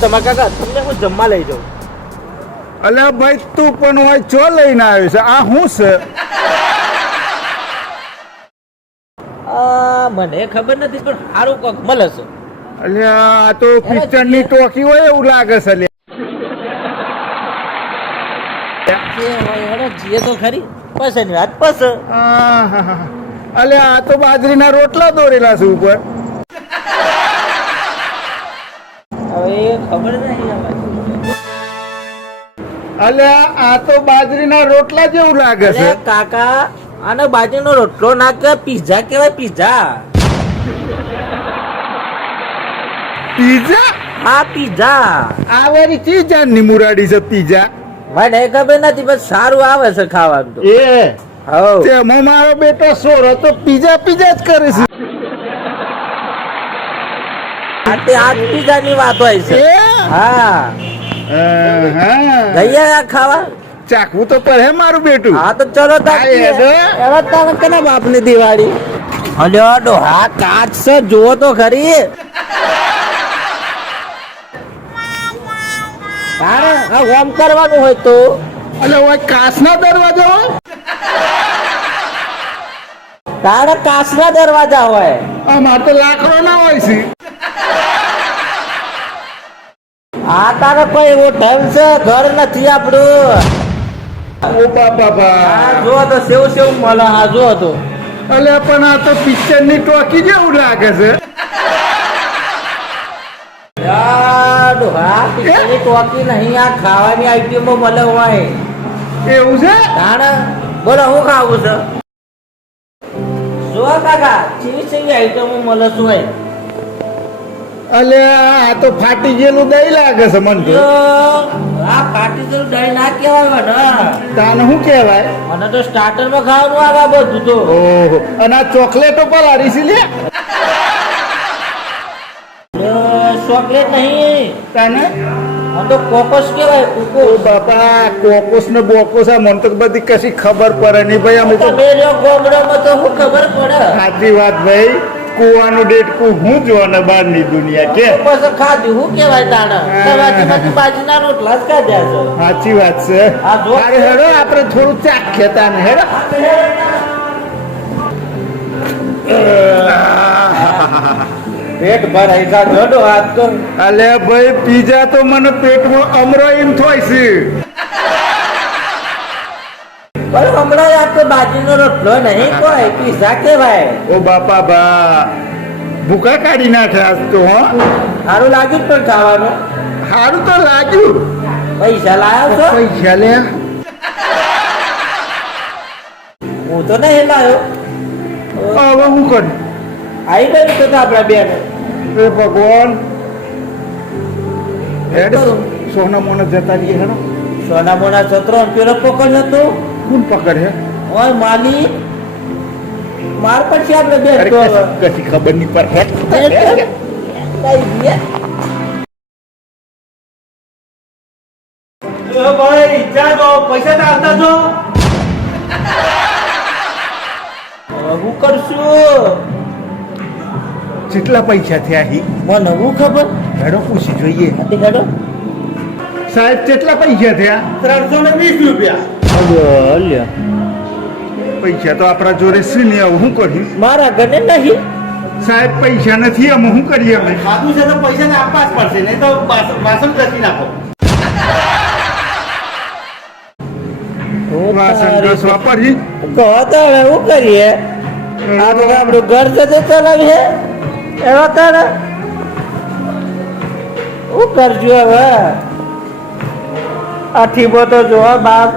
તમારા કાકા તમને હું જમવા લઈ જાઉં. અલ્યા ભાઈ તું પણ હોય ચો લઈને આવ્યો છે આ શું છે? મને ખબર નથી પણ સારું કોક મળે છે. અલ્યા આ તો પિક્ચરની ટોકી હોય એવું લાગે છે લે. જીએ તો ખરી પસંદ વાત પસંદ. અલ્યા આ તો બાજરીના રોટલા દોરેલા છે ઉપર. હવે ખબર નહીં. અલ્યા આ તો બાજરીના રોટલા જેવું લાગે છે. કાકા આને બાજરીનો રોટલો ના કહેવાય, પીઝા કહેવાય. પીઝા. પીઝા? હા પીઝા. આ વાળી ચીજ જાનની મુરાડી છે પીઝા. મને ખબર નથી પણ સારું આવે છે ખાવાનું તો. એ તેમાં મારો બેટો સોરો તો પીઝા પીઝા જ કરે છે. આ પીઝા ની વાત હોય છે. હા જઈએ ખાવા. ચાખવું તો પડે મારું બેટું. હા તો ચલો કના બાપ ની દિવાળી. હલ્યો ડોહા કાચ છે જુઓ તો ખરી. તારે હોમ કરવાનું હોય તો અલ્યા ઓય કાચના દરવાજા હોય. તારે કાચના દરવાજા હોય. અમાર તો લાકડો ના હોય છે. આ તારે કોઈ એવો ઢંગ છે ઘર નથી આપણું. ઓ બાપા આ જો તો સેવ સેવ મળે. હા જો તો અલ્યા પણ આ તો પિક્ચરની ટોકી જેવું લાગે છે. ટોકી નહીં આ ખાવાની આઈટમો મળે હોય એવું છે? બોલો હું ખાવું છે? જો કાકા ચીવી ચીવી આઈટમો મળે શું હોય? અલ્યા આ તો ફાટી ગયેલું દહીં લાગે છે મને તો. આ પાટી તો દહીં ના કહેવાય મને. તાને શું કહેવાય? મને તો સ્ટાર્ટર માં ખાવાનું આવે બધું તો. ઓહો અને આ ચોકલેટો પર હરીસી લે. ચોકલેટ નહીં તાને તો કોકોસ કહેવાય. ઓ બાપા કોકોસ ને બોકોસ આ મને તો બધી કશી ખબર પડે નહીં ભાઈ. અમે તો ગોમડામાં તો શું ખબર પડે. સાચી વાત ભાઈ. કુવાનું ડેટકું હું જોવાને બહારની દુનિયા કે પછી ખાધું શું કહેવાય તાણા. સવારથી બાજરીના રોટલા જ ખાધ્યા છે. સાચી વાત છે. અરે હેડો આપણે થોડું ચાખીએ તાને હેડો. પેટ ભરાઈ જા જોડો આજ તો. અલે ભાઈ પીઝા તો મને પેટમાં અમરો એમ થાય છે. પણ હમણાં આ તો બાજરીનો રોટલો નહીં કોઈ પીઝા કહેવાય. ઓ બાપા બા ભૂકા કાઢી નાખે આજ તો. હો સારું લાગ્યું પણ ખાવાનું. સારું તો લાગ્યું. પૈસા લાવ્યો છો? પૈસા લે હું તો નહીં લાવ્યો. હવે હું કરું? આવી ગયું તો આપડા બેન. એ ભગવાન હેડ સોના મોના જતા રહીએ હેડો. સોના મોના છત્રો પેલો પકડ હતો. કોણ પકડ હે? ઓય માલી માર પછી આપણે બે કશી ખબર નહીં પર હેડ. ભાઈ જાજો પૈસા તો આવતા છો. હું કરશું? કેટલા પૈસા થયા હી? મને હું ખબર. હેડો પૂછી જોઈએ. હેડો સાહેબ કેટલા પૈસા થયા? 320 રૂપિયા. પૈસા તો આપણા જોડે છે ને હવે શું કર્યું? મારા ઘરે નહીં સાહેબ પૈસા નથી અમે શું કરીએ? અમે ખાધું છે તો પૈસા આપવા જ પડશે નહીં તો વાસણ ઘસી નાખો. વાસણ ઘસવા પડી. કહો તો હવે શું કરીએ? આપણું ઘર જતે ચલાવીએ એવા તારે શું કરજો હવે? આથી તો જો બાપ